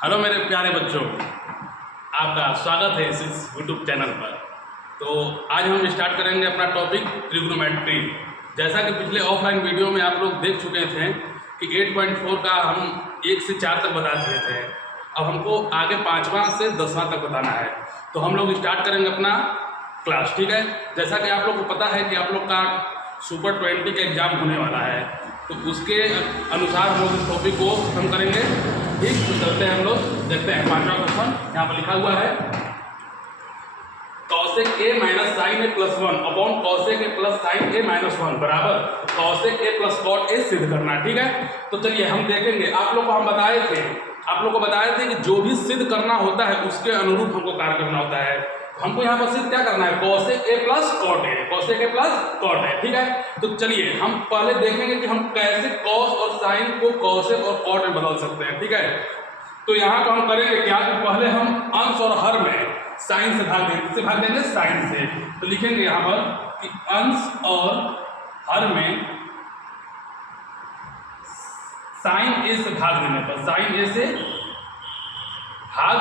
Hello मेरे प्यारे बच्चों, आपका स्वागत है इस यूट्यूब चैनल पर। तो आज हम स्टार्ट करेंगे अपना टॉपिक ट्रिग्नोमेट्री। जैसा कि पिछले ऑफलाइन वीडियो में आप लोग देख चुके थे कि 8.4 का हम 1 से 4 तक बता दिए थे। अब हमको आगे 5वां से 10वां तक बताना है। तो हम लोग स्टार्ट करेंगे अपना क्लास, ठीक है। जैसा कि आप लोग को पता है कि आप लोग का सुपर 20 का एग्ज़ाम होने वाला है, तो उसके अनुसार हम लोग इस टॉपिक को खत्म करेंगे। ठीक, तो चलते हैं हम लोग, देखते हैं 5वां क्वेश्चन। यहाँ पर लिखा हुआ है cosec a minus sine a plus 1 upon cosec a plus sine a minus 1 बराबर cosec a plus cot a सिद्ध करना है, ठीक है। तो चलिए हम देखेंगे। आप लोग को हम बताए थे कि जो भी सिद्ध करना होता है उसके अनुरूप हमको कार्य करना होता है। हमको यहाँ पर सिर्फ क्या करना है, cosec a plus cot a, cosec a plus cot a, ठीक है। तो चलिए हम पहले देखेंगे कि हम कैसे cos और sin को cosec और cot में बदल सकते हैं, ठीक है। तो यहाँ पर हम करेंगे क्या कि पहले हम अंश और हर में साइन से भाग देंगे। किससे भाग देंगे? साइन से। तो लिखेंगे यहाँ पर कि अंश और हर में साइन ए से भाग देने पर, साइन ए से भाग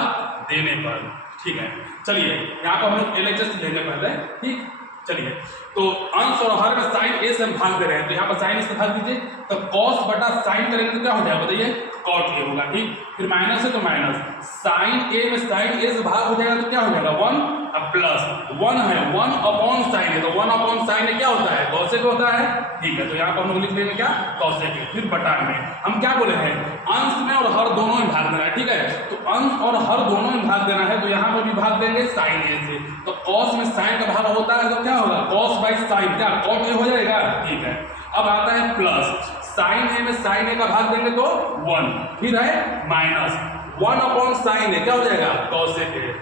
देने पर, ठीक है। चलिए यहाँ पर हम एलएचएस लेंगे पहले, ठीक। चलिए तो अंश और हर में साइन ए से हम भाग दे रहे हैं, तो यहाँ पर साइन ए से भाग दीजिए। तो कॉस बटा साइन करेंगे तो क्या हो जाएगा बताइए? कॉट ए होगा, ठीक। फिर माइनस है तो माइनस, साइन ए में साइन ए से भाग हो जाएगा तो क्या हो जाएगा? 1 अब प्लस 1 है, 1 अपॉन साइन है, तो 1 अपॉन साइन है क्या होता है? कॉसेक होता है, ठीक है। तो यहाँ पर हम लोग लिख देंगे क्या? कॉसेक। फिर बटा में हम क्या बोले हैं? अंश में और हर दोनों में भाग देना है, ठीक है। तो अंश और हर दोनों में भाग देना है, तो यहाँ पर भी भाग देंगे साइन ए से। तो कॉस में साइन का भाग होता है तो क्या होगा? कॉस बाई साइन, क्या कॉट ए हो जाएगा, ठीक है। अब आता है प्लस, साइन ए में साइन ए का भाग देंगे तो 1, फिर है माइनस 1 अपॉन साइन ए, क्या हो जाएगा? कॉसेक ए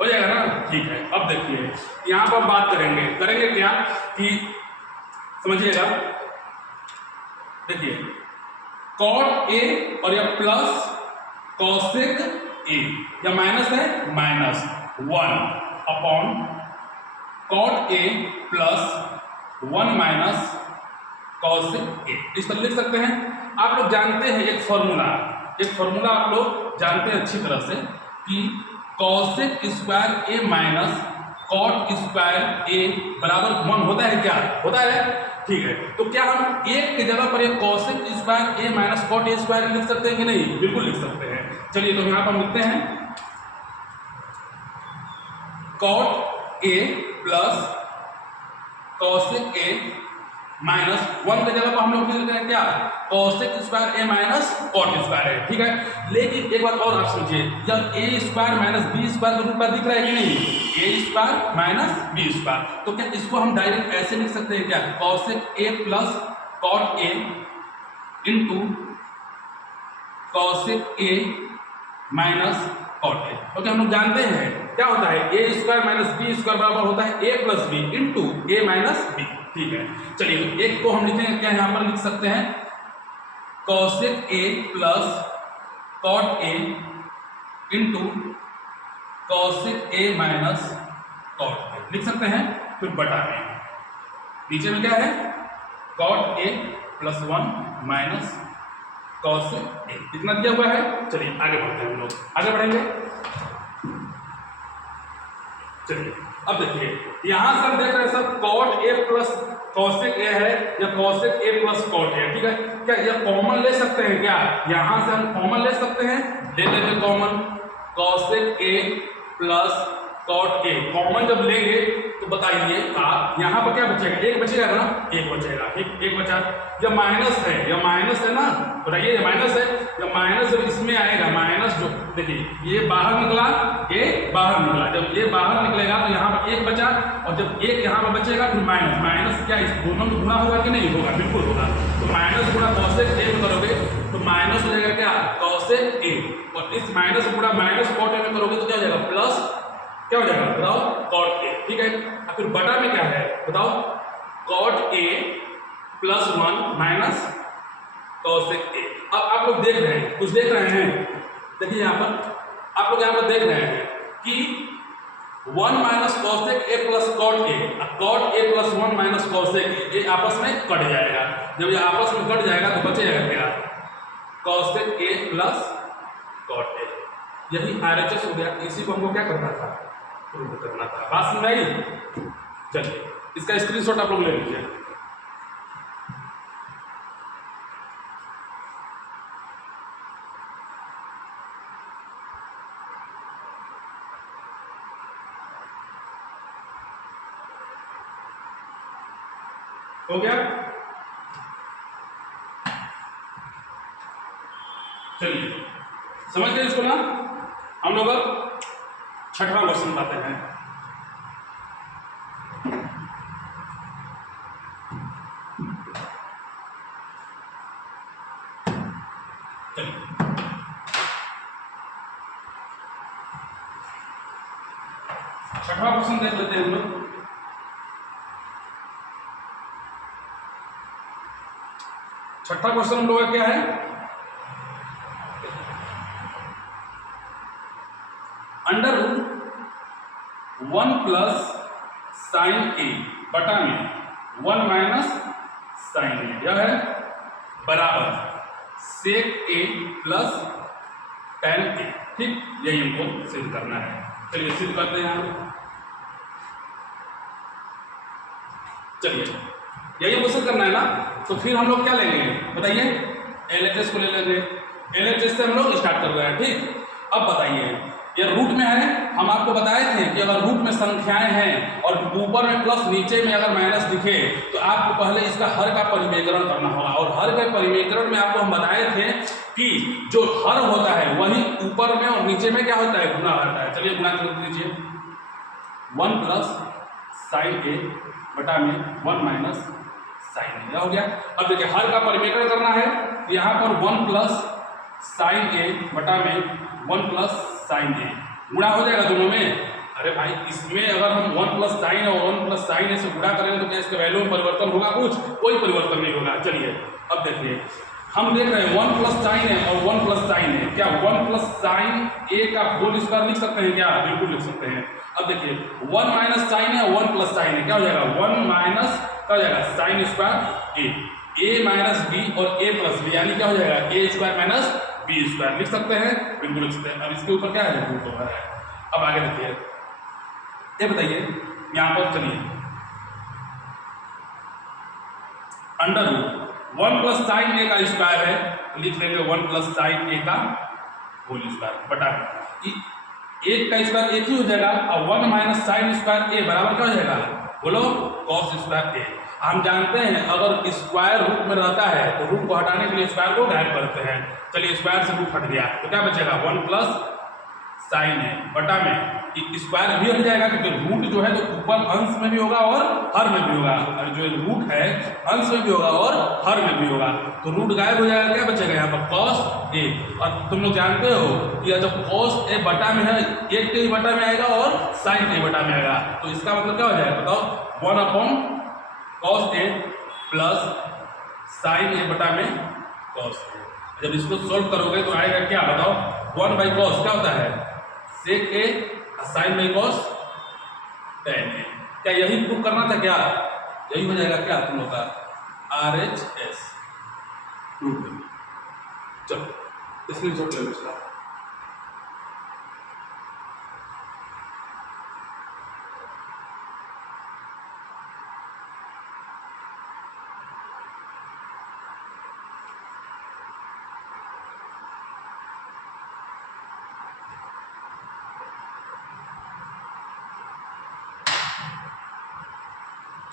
हो जाएगा ना, ठीक है। अब देखिए यहाँ पर बात करेंगे क्या कि समझिएगा, देखिए कॉट ए और यह प्लस कॉसेक ए, या माइनस है minus 1 upon cot A plus 1 minus cosec A. इस पर लिख सकते हैं। आप लोग जानते हैं एक फॉर्मूला आप लोग जानते हैं अच्छी तरह से कि cosec square A minus cot square ए बराबर 1 होता है, क्या होता है? ठीक है। तो क्या हम एक की जगह पर ये cosec square A minus cot A square लिख सकते हैं कि नहीं? बिल्कुल लिख सकते हैं। चलिए तो यहाँ पर लिखते हैं cot A plus cosec A minus 1 की जगह पर हम लोग लिखते हैं क्या? Cosec square A minus cot square है, ठीक है। लेकिन एक बात और आप समझिए, जब ए स्क्वायर माइनस बी स्क्वायर के रूप में दिख रहा है कि नहीं? ए स्क्वायर माइनस बी स्क्वायर, तो क्या इसको हम डायरेक्ट ऐसे लिख सकते हैं क्या? Cosec A plus cot A into cosec A minus cot A. क्योंकि हम लोग जानते हैं क्या होता है, A square minus B square बराबर होता है A plus B into A minus B, ठीक है। चलिए तो एक को हम लिखेंगे क्या? यहाँ पर लिख सकते हैं cosec A plus cot A into cosec A minus cot A लिख सकते हैं। फिर बटा में नीचे में क्या है? Cot A plus 1 minus cosec A, इतना दिया हुआ है। चलिए आगे बढ़ते हैं, हम लोग आगे बढ़ेंगे। चलिए अब देखिए यहाँ से हम देख रहे हैं सब cot A plus cosec A है या cosec A plus cot A, ठीक है। क्या यह कॉमन ले सकते हैं क्या? यहाँ से हम कॉमन ले सकते हैं, ले लेंगे common cosec A plus cot A. Common जब लेंगे तो बताइए आप यहाँ पर क्या बचेगा? एक बचेगा ना, एक बचेगा, ठीक। एक बचा, जब माइनस है ना, बताइए माइनस है, जब माइनस जब इसमें आएगा, माइनस जो देखिए ये बाहर निकला, ये बाहर निकला, जब ये बाहर निकलेगा तो यहाँ पर एक बचा, और जब एक यहाँ पर बचेगा फिर माइनस क्या इस दोनों में गुणा होगा कि नहीं होगा? बिल्कुल होगा। तो माइनस गुणा कॉसेक ए में करोगे तो माइनस हो जाएगा क्या? कॉसेक ए, और इस माइनस गुणा माइनस कॉट ए में करोगे तो क्या हो जाएगा? प्लस क्या हो जाएगा बताओ? कॉट ए, ठीक है। अब फिर बटा में क्या है बताओ? Cot A plus 1 minus cosec A. अब आप लोग देख रहे हैं, कुछ देख रहे हैं, देखिए यहाँ पर आप लोग यहाँ पर देख रहे हैं कि 1 minus cosec A plus cot A, cot A plus 1 minus cosec A, ये आपस में कट जाएगा। जब ये आपस में कट जाएगा तो बचेगा क्या? Cosec A plus cot A. यही RHS हो गया। इसी को हमको क्या करना था, प्रूव करना था। बात समझ आई? चलिए इसका स्क्रीनशॉट आप लोग ले लीजिए। हो गया? चलिए समझ गए इसको ना? हम लोग अब छठवां क्वेश्चन पाते हैं। चलिए छठवां क्वेश्चन देख लेते हैं हम लोग। छठा क्वेश्चन हम लोग का क्या है, अंडर रूट 1 प्लस साइन ए बटा में 1 माइनस साइन ए, यह है बराबर सेक ए प्लस टेन ए। ठीक, यही हमको सिद्ध करना है। चलिए सिद्ध करते हैं हम। चलिए यही हमको सिद्ध करना है ना, तो फिर हम लोग क्या लेंगे बताइए, LHS को ले लेंगे। LHS से हम लोग स्टार्ट कर रहे हैं। ठीक, अब बताइए ये रूट में है, हम आपको बताए थे कि अगर रूट में संख्याएं हैं और ऊपर में प्लस नीचे में अगर माइनस दिखे तो आपको पहले इसका हर का परिमेकरण करना होगा। और हर के परिमेकरण में आपको हम बताए थे कि जो हर होता है वही ऊपर में और नीचे में क्या होता है, गुना होता है। चलिए गुना कर दीजिए, 1 प्लस साइन ए बटा में 1 माइनस साइन ए, हो गया। अब देखिए हर का परिमेकरण करना है, यहाँ पर 1 प्लस साइन ए बटा में 1 प्लस साइन ए गुणा हो जाएगा दोनों में। अरे भाई इसमें अगर हम 1 प्लस साइन और 1 प्लस साइन ए से गुणा करेंगे तो क्या इसके वैल्यू में परिवर्तन होगा? कुछ, कोई परिवर्तन नहीं होगा। चलिए अब देखिए हम देख रहे हैं 1 प्लस साइन है और 1 प्लस साइन है, क्या 1 प्लस साइन ए का होल स्क्वायर लिख सकते हैं क्या? बिल्कुल लिख सकते हैं। अब देखिए 1 माइनस साइन है, 1 प्लस साइन है, क्या हो जाएगा 1 माइनस क्या हो जाएगा sign square A minus B और ए प्लस बी, यानी क्या हो जाएगा ए स्क्वायर माइनस बी स्क्वायर, लिख सकते हैं, बिल्कुल लिख सकते हैं। अब इसके ऊपर क्या है, रूट ओवर है। अब आगे देखिए, ये बताइए यहां पर, चलिए अंडर रूट 1 प्लस साइन ए का स्क्वायर है, लिख लेंगे 1 प्लस साइन ए का होल स्क्वायर बटा एक का स्क्वायर एक ही हो जाएगा और 1 माइनस साइन स्क्वायर ए बराबर क्या हो जाएगा, बोलो कॉस स्क्वायर ए। हम जानते हैं अगर स्क्वायर रूट में रहता है तो रूट को हटाने के लिए स्क्वायर को गायब करते हैं। चलिए स्क्वायर से रूट हट गया तो क्या बचेगा 1 प्लस साइन है बटा में स्क्वायर भी हट जाएगा क्योंकि रूट जो है तो ऊपर अंश में भी होगा और हर में भी होगा, और जो रूट है अंश में भी होगा और हर में भी होगा, तो रूट गायब हो जाएगा, क्या बचेगा यहाँ पर कॉस ए। और तुम लोग जानते हो कि जब कॉस ए बटा में है, एक के ही बटा में आएगा और साइन ए बटा में आएगा, तो इसका मतलब क्या हो जाएगा बताओ 1 upon cos A plus sign ए बटा में कॉस ए। जब इसको सोल्व करोगे तो आएगा क्या बताओ 1 बाई कॉस क्या होता है सेक ए, साइन बाई कॉस टेन ए। क्या यही प्रूव करना था क्या? यही हो जाएगा क्या तुम लोग का RHS प्रूव। चलो स्क्रीनशॉट ले लो इसका।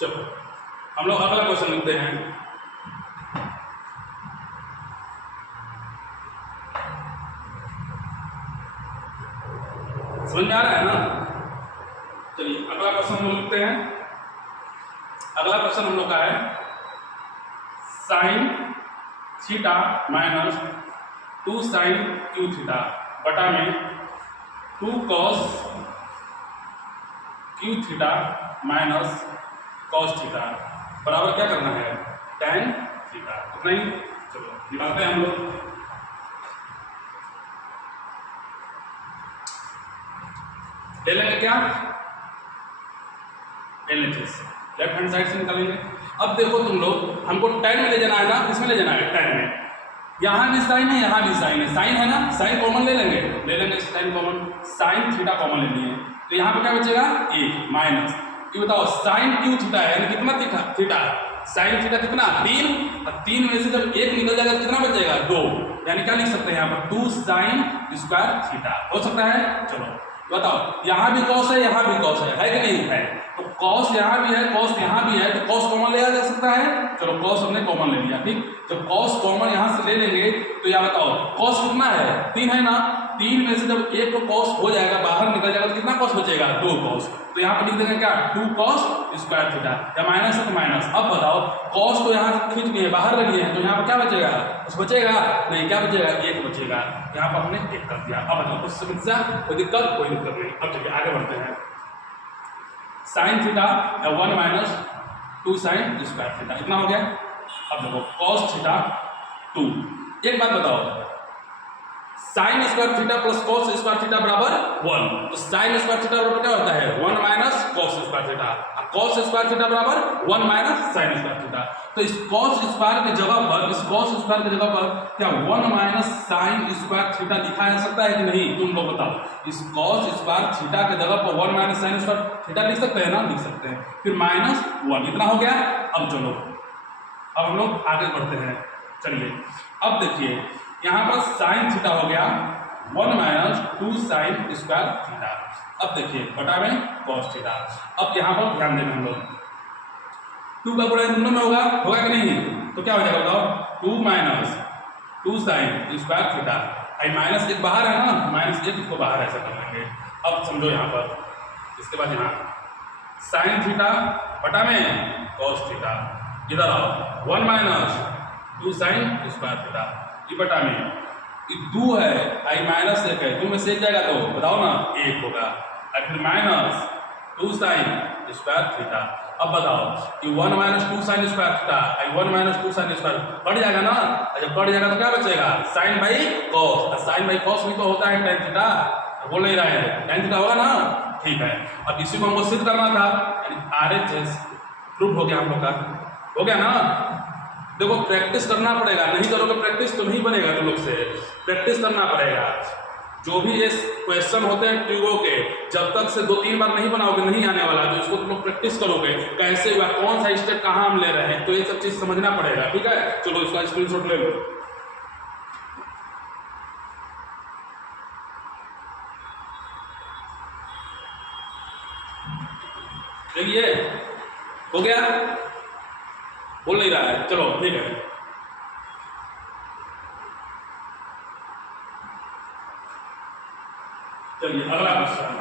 चलो हम लोग अगला क्वेश्चन लिखते हैं। समझ में आ रहा है ना? चलिए अगला क्वेश्चन हम लोग लिखते हैं। अगला क्वेश्चन हम लोग का है sine theta minus 2 sine cube theta बटा में 2 cos cube theta minus cos theta बराबर क्या करना है tan थीटा। उतना ही, चलो निकालते हैं हम लोग। ले लेंगे क्या LHS, लेफ्ट हैंड साइड से निकालेंगे। अब देखो तुम लोग, हमको tan में ले जाना है ना, किसमें ले जाना है tan में, यहाँ भी साइन है, यहाँ भी साइन है, साइन है ना, साइन कॉमन ले लेंगे sine common, sine theta common लेनी है, तो यहाँ पे क्या बचेगा 1 माइनस, ये बताओ साइन क्यू थीटा है यानी कितना थीटा, साइन थीटा कितना 3, और 3 में से जब 1 निकल जाएगा तो कितना बचेगा 2, यानी क्या लिख सकते हैं यहाँ पर 2 साइन स्क्वायर थीटा हो सकता है। चलो बताओ यहाँ भी कॉस है, यहाँ भी कॉस है कि नहीं है, तो कॉस यहाँ भी है, कॉस यहाँ भी है, तो कॉस कॉमन लिया जा सकता है। चलो कॉस हमने कॉमन ले लिया, ठीक, जब कॉस कॉमन यहाँ से ले लेंगे तो यहाँ बताओ कॉस कितना है 3 है ना, 3 में से जब एक कॉस हो जाएगा बाहर निकल जाएगा तो कितना कॉस बचेगा 2 कॉस, तो यहाँ पर लिख देंगे क्या 2 कॉस स्क्वायर थीटा, या माइनस है तो माइनस। अब बताओ कॉस को यहाँ से खींच लिए बाहर रख लिए तो यहाँ पर क्या बचेगा, कुछ बचेगा नहीं, क्या बचेगा 1 बचेगा, यहाँ पर हमने 1 कर दिया। अब बताओ कुछ समस्या, कोई दिक्कत नहीं। अब चलिए आगे बढ़ते हैं, sine theta 1 minus 2 sine square theta, इतना हो गया। अब देखो कॉस थीटा 2, एक बात बताओ sign square theta plus cos square theta बराबर 1, तो साइन स्क्वायर थीटा बराबर क्या होता है 1 माइनस कॉस स्क्वायर थीटा, और कॉस स्क्वायर थीटा बराबर 1 माइनस साइन स्क्वायर थीटा। तो इस कॉस स्क्वायर की जगह पर, इस कॉस स्क्वायर की जगह पर क्या 1 माइनस साइन स्क्वायर थीटा लिखा जा सकता है कि नहीं, तुम लोग बताओ। इस कॉस स्क्वायर थीटा की जगह पर 1 माइनस साइन स्क्वायर थीटा लिख सकते हैं ना, लिख सकते हैं। फिर माइनस 1, इतना हो गया। अब चलो अब हम लोग आगे बढ़ते हैं, चलिए अब देखिए यहाँ पर साइन थीटा हो गया 1 माइनस 2 साइन स्क्वायर थीटा। अब देखिए बटा में कॉस थीटा। अब यहाँ पर ध्यान देना हम लोग 2 का गुणा इन दोनों में होगा कि नहीं, तो क्या हो जाएगा बताओ 2 माइनस 2 साइन स्क्वायर थीटा, आई माइनस 1 बाहर है ना, माइनस 1 इसको बाहर ऐसा कर लेंगे। अब समझो यहाँ पर, इसके बाद यहाँ साइन थीटा बटा में कॉस थीटा, इधर आओ 1 माइनस 2 साइन स्क्वायर थीटा, ये बटा में ये 2 है, आई माइनस 1 है, 2 में से 1 जाएगा तो बताओ ना 1 होगा, और फिर माइनस 2 साइन स्क्वायर थीटा। अब बताओ कि 1 माइनस 2 साइन स्क्वायर थीटा, आई 1 माइनस 2 साइन स्क्वायर कट जाएगा ना, जब कट जाएगा तो क्या बचेगा sine by cos, sine by cos भी तो होता है टेन थीटा, बोल नहीं रहा है टेन थीटा होगा ना, ठीक है। अब इसी को हमको सिद्ध करना था, RHS प्रूफ हो गया हम लोग का, हो गया ना। देखो प्रैक्टिस करना पड़ेगा, नहीं करोगे प्रैक्टिस तो नहीं बनेगा, तुम लोग से प्रैक्टिस करना पड़ेगा। जो भी ये क्वेश्चन होते हैं ट्यूबों के, जब तक से 2-3 बार नहीं बनाओगे नहीं आने वाला, तो इसको तुम लोग प्रैक्टिस करोगे, कैसे हुआ, कौन सा स्टेप कहाँ हम ले रहे हैं, तो ये सब चीज समझना पड़ेगा, ठीक है। चलो इसका स्क्रीनशॉट ले लो। देखिए हो गया, बोल नहीं रहा है, चलो ठीक है। चलिए अगला क्वेश्चन,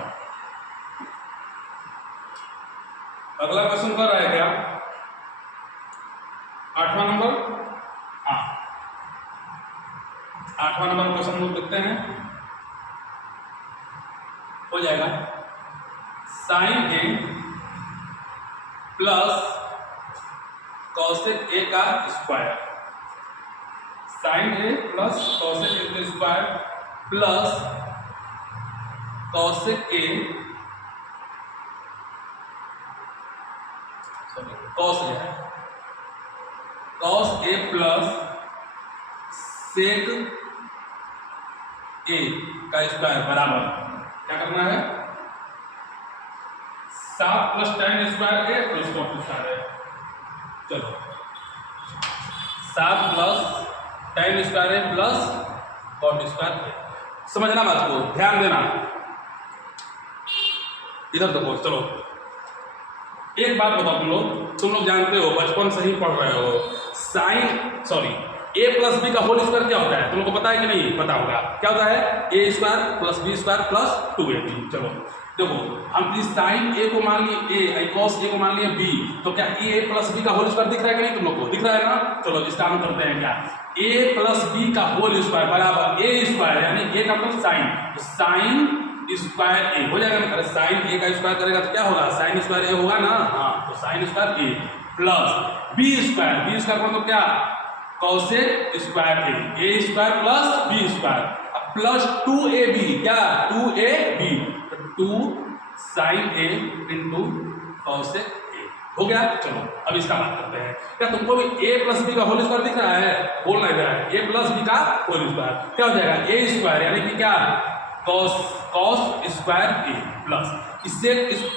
अगला क्वेश्चन कर रहा है क्या 8वां नंबर, हाँ 8वां नंबर क्वेश्चन लोग देखते हैं, हो जाएगा sine A plus cosec A का square, sine A plus cosec A का square plus cosec A, cos A है, कॉस ए प्लस सेक ए का स्क्वायर बराबर क्या करना है 7 plus tan square A plus cot square है। चलो 7 plus tan square A plus cot square ए, समझना बात को, ध्यान देना, इधर देखो। चलो एक बात बताओ, तुम लोग जानते हो, बचपन से ही पढ़ रहे हो, sine sorry a plus B का होल स्क्वायर क्या होता है, तुम लोग को पता है कि नहीं, पता होगा क्या होता है a square plus B square plus 2ab। चलो देखो हम इस साइन a को मान लिए a, कॉस a को मान लिए b, तो क्या a प्लस b का होल स्क्वायर दिख रहा है कि नहीं, तुम लोग को दिख रहा है ना। चलो इसका हम करते हैं क्या, a प्लस b का होल स्क्वायर बराबर a स्क्वायर, यानी a का मतलब साइन, तो साइन स्क्वायर ए हो जाएगा ना, साइन ए का स्क्वायर करेगा तो क्या होगा साइन स्क्वायर ए होगा ना, हाँ तो sine square A plus B square मतलब क्या cosec square A square plus B square, plus 2ab, क्या 2ab, तो 2 sine A into cosec A हो गया। चलो अब इसका बात करते हैं। क्या तुमको भी a प्लस बी का होल स्क्वायर दिख रहा है? बोलना इधर है, a प्लस बी का होल स्क्वायर क्या हो जाएगा? a स्क्वायर यानी कि क्या कॉस स्क्वायर a प्लस इससे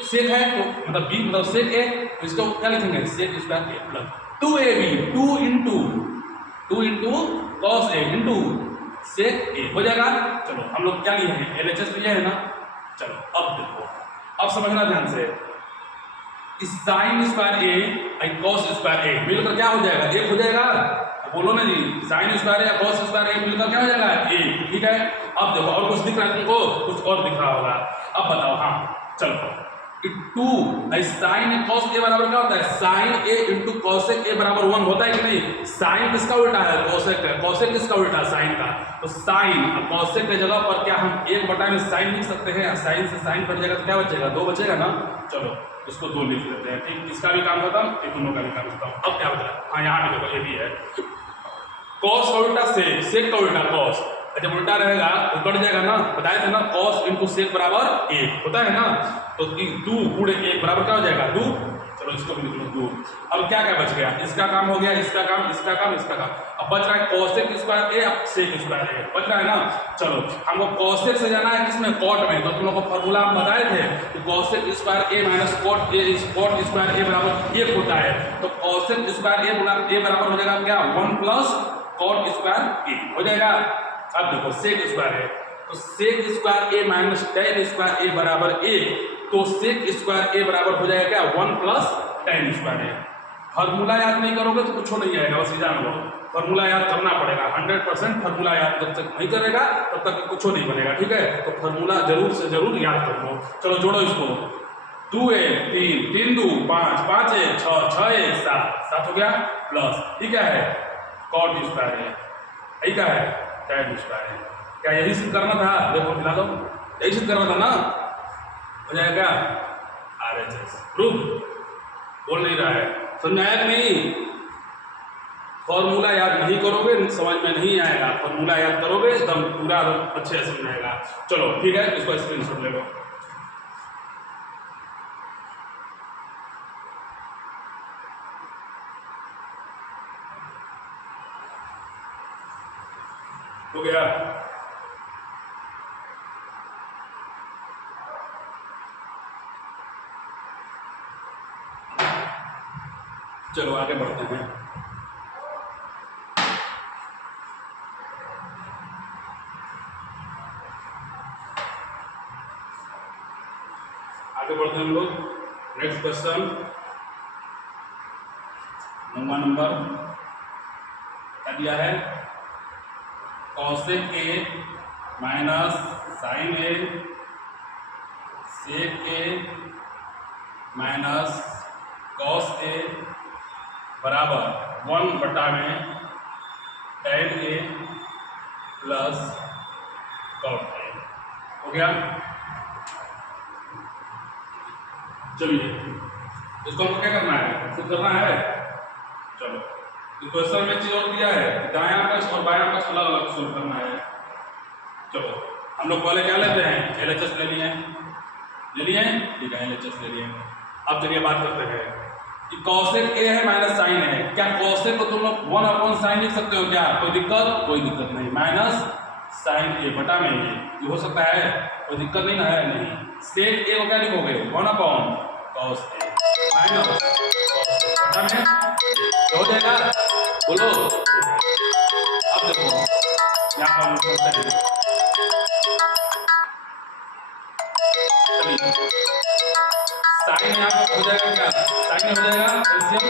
सेक है तो मतलब b मतलब सेक a, तो इसको क्या लिखेंगे? Sec square a plus 2ab 2 into cos a into sec a हो जाएगा। चलो हम लोग क्या लिए हैं? LHS लिए है ना। चलो अब देखो, अब समझना ध्यान से, साइन स्क्वायर ए कॉस स्क्वायर ए मिलकर क्या हो जाएगा? एक हो जाएगा। बोलो ना जी, साइन स्क्वायर या कॉस स्क्वायर ए मिलकर क्या हो जाएगा? ए। ठीक है, अब देखो और कुछ दिख रहा है तुमको? कुछ और दिख रहा होगा। अब बताओ। हाँ चलो, 2 साइन कॉस ए बराबर क्या होता है? Sine A into cosec A बराबर 1 होता है कि नहीं? साइन किसका उल्टा है? कॉसेक है। कॉसेक किसका उल्टा है? साइन का। तो साइन कॉसेक की जगह पर क्या हम 1 बटा में साइन लिख सकते हैं? साइन से साइन कट जाएगा तो क्या बचेगा? 2 बचेगा ना। चलो इसको 2 लिख लेते हैं। ठीक, इसका भी काम खत्म, एक दोनों का भी काम खत्म। अब क्या बचा? हाँ यहाँ पे देखो, ये भी है कॉस का उल्टा सेक, सेक का उल्टा कॉस। जब उल्टा रहेगा तो कट जाएगा ना, बताए थे ना, कॉस इंटू सेक बराबर 1 होता है ना। तो 2 गुणे 1 बराबर क्या हो जाएगा? 2। चलो इसको भी लिख लो 2। अब क्या क्या बच गया? इसका काम हो गया, इसका काम, इसका काम, इसका काम। अब बच रहा है कॉसेक स्क्वायर ए, अब सेक स्क्वायर ए बच रहा है ना। चलो हमको कॉसेक से जाना है किसमें? कॉट में। तो तुम लोग को फॉर्मूला हम बताए थे कि cosec square A minus cot square ए बराबर 1 होता है। तो कॉसेक स्क्वायर ए बराबर हो जाएगा क्या? 1 प्लस कॉट स्क्वायर ए हो जाएगा। अब देखो सेक स्क्वायर है तो sec square A minus ten square ए बराबर 1, तो सेक स्क्वायर ए बराबर हो जाएगा क्या? 1 प्लस टेन स्क्वायर ए। फॉर्मूला याद नहीं करोगे तो कुछ नहीं आएगा, बस जान लो फॉर्मूला याद करना पड़ेगा। 100% फॉर्मूला याद जब तक नहीं करेगा तब तक कुछ नहीं बनेगा। ठीक है, तो फॉर्मूला जरूर से जरूर याद कर लो। चलो जोड़ो इसको, 2a 3 3 2 5 5 1 6 6 1 7 7 हो गया प्लस ठीक है कॉट स्क्वायर है, ठीक है टेन स्क्वायर है। क्या यही सिद्ध करना था? देखो मिला दो, यही सिद्ध करना था ना। हो जाएगा RHS प्रूफ। बोल नहीं रहा है, समझाया कि नहीं? फॉर्मूला याद नहीं करोगे समझ में नहीं आएगा, फॉर्मूला याद करोगे एकदम पूरा अच्छे से समझ आएगा। चलो ठीक है, इसको स्क्रीनशॉट ले लो। हो गया? चलो आगे बढ़ते हैं। आगे बढ़ते हैं हम लोग। नेक्स्ट क्वेश्चन 9वां नंबर क्या दिया है? Cosec A minus sine A sec A minus cos A बराबर 1 बटा में tan A plus cot A. हो गया? चलिए इसको हमको क्या करना है? सिद्ध करना है। चलो इस क्वेश्चन में चीज और दिया है, दायां पक्ष और बायां पक्ष अलग अलग सोल्व करना है। चलो हम लोग पहले क्या लेते हैं? LHS ले लिए, ठीक है LHS ले लिए। अब चलिए बात करते हैं कि कॉसेक ए है माइनस साइन है। क्या कॉसेक को तुम लोग 1 अपॉन साइन लिख सकते हो क्या? कोई दिक्कत? कोई दिक्कत नहीं। माइनस साइन ए बटा में ये हो सकता है, कोई दिक्कत नहीं ना है? नहीं। सेक ए को क्या लिखोगे? 1 upon cos A minus cos ए बटा में हो जाएगा। बोलो। अब देखो यहाँ पर हम करते हैं, साइन यहाँ पर हो जाएगा क्या? साइन हो जाएगा एलसीएम,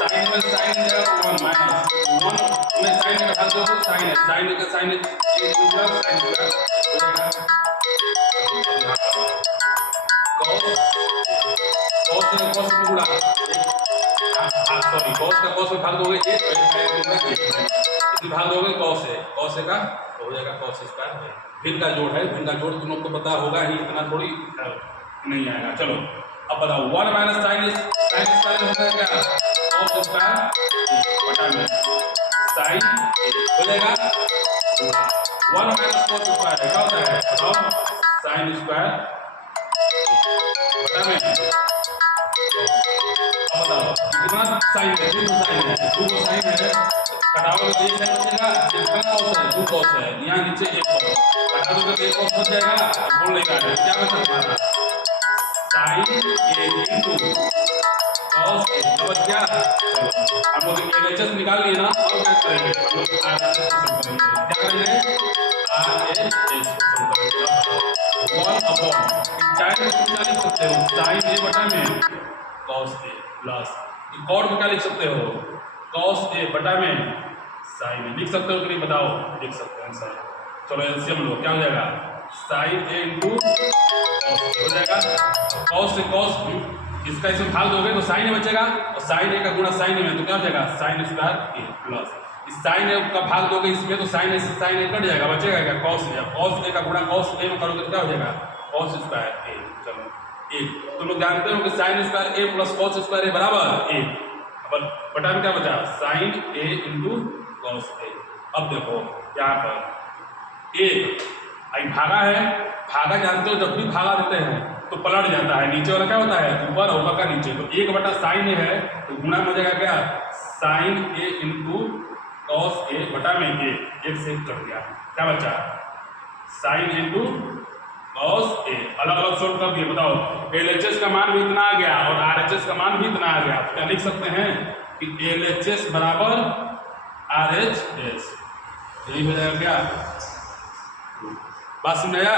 साइन में साइन हो जाएगा 1 माइनस 1 में साइन का घात दो तो साइन है, साइन का साइन ए प्लस साइन हो जाएगा कॉस कॉस को गुणा सॉरी कॉस का कॉस में भाग दोगे 1 इसी भाग दोगे कॉस है का तो हो जाएगा कॉस स्क्वायर। भिन्न का जोड़ है, भिन्न का जोड़ तुम लोग को पता होगा ही, इतना थोड़ी नहीं आएगा। चलो अब बताओ 1 माइनस साइन स्क्वायर हो जाएगा कॉस स्क्वायर बटा में साइन हो जाएगा 1 माइनस कॉस स्क्वायर क्या होता है? बताओ साइन स्क्वायर बटा में। अब बताओ कितना साइन है, 2 साइन है, 2 साइन है, कटाओगे तो 1 साइन बचेगा, कितना कॉस है, 2 कॉस है, यहाँ नीचे 1 कॉस, काटा दोगे तो 1 कॉस बच जाएगा, और बोल नहीं रहा है क्या बचा तुम्हारा sign A into cos A, समझ गया। चलो हम लोग एलएचएस निकाल लिए ना, और क्या करेंगे हम लोग आरएचएस को सॉल्व करेंगे, क्या करेंगे आरएचएस को सॉल्व करेंगे। 1 अपॉन टाइम में क्या लिख सकते हो साइन ए बटा में कॉस ए प्लस कॉट में क्या लिख सकते हो कॉस ए बटा में साइन ए, लिख सकते हो कि नहीं बताओ, लिख सकते हैं सर। चलो एलसीएम लो, क्या हो जाएगा sine A into cos A हो जाएगा, कॉस से कॉस इसका इसमें भाग दोगे तो साइन ए बचेगा, और साइन ए का गुणा साइन ए में तो क्या हो जाएगा साइन स्क्वायर ए प्लस इस साइन ए का भाग दोगे इसमें तो साइन ए से साइन ए कट जाएगा, बचेगा क्या कॉस ए, कॉस ए का गुणा कॉस ए में करोगे तो क्या हो जाएगा कॉस स्क्वायर ए। चलो एक तुम लोग जानते हो कि sign square A plus cos square ए बराबर ए, अब बटा में क्या बचा sign A into cos A. अब देखो यहाँ पर एक आई भागा है, भागा जानते हो जब भी भागा देते हैं तो पलट जाता है, नीचे वाला क्या होता है ऊपर, ऊपर का नीचे, तो 1 बटा साइन ए है तो गुणा हो जाएगा क्या sign A into cos A बटा में ए, एक से कट गया, क्या बचा साइन इंटू कॉस ए, अलग अलग सोल्व कर दिए। बताओ एलएचएस का मान भी इतना आ गया और आरएचएस का मान भी इतना आ गया, तो क्या लिख सकते हैं कि एलएचएस बराबर आरएचएस, यही हो जाएगा क्या, बात समझ आया।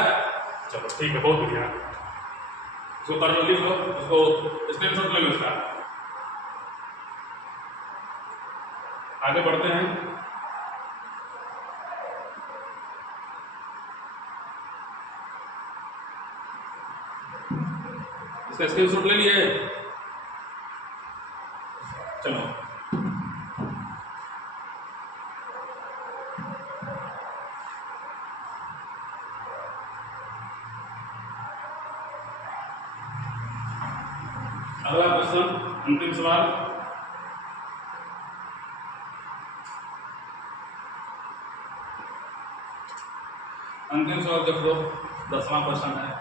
चलो ठीक है, बहुत बढ़िया, इसको कर लो, लिख लो, इसको स्क्रीनशॉट ले लो इसका। आगे बढ़ते हैं, इसका स्क्रीनशॉट ले लिए। चलो अगला क्वेश्चन, अंतिम सवाल। अंतिम सवाल देख लो, 10वां क्वेश्चन है।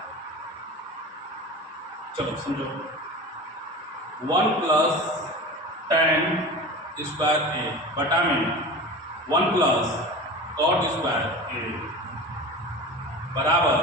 चलो समझो 1 प्लस tan स्क्वायर ए बटा में 1 प्लस कॉट स्क्वायर ए बराबर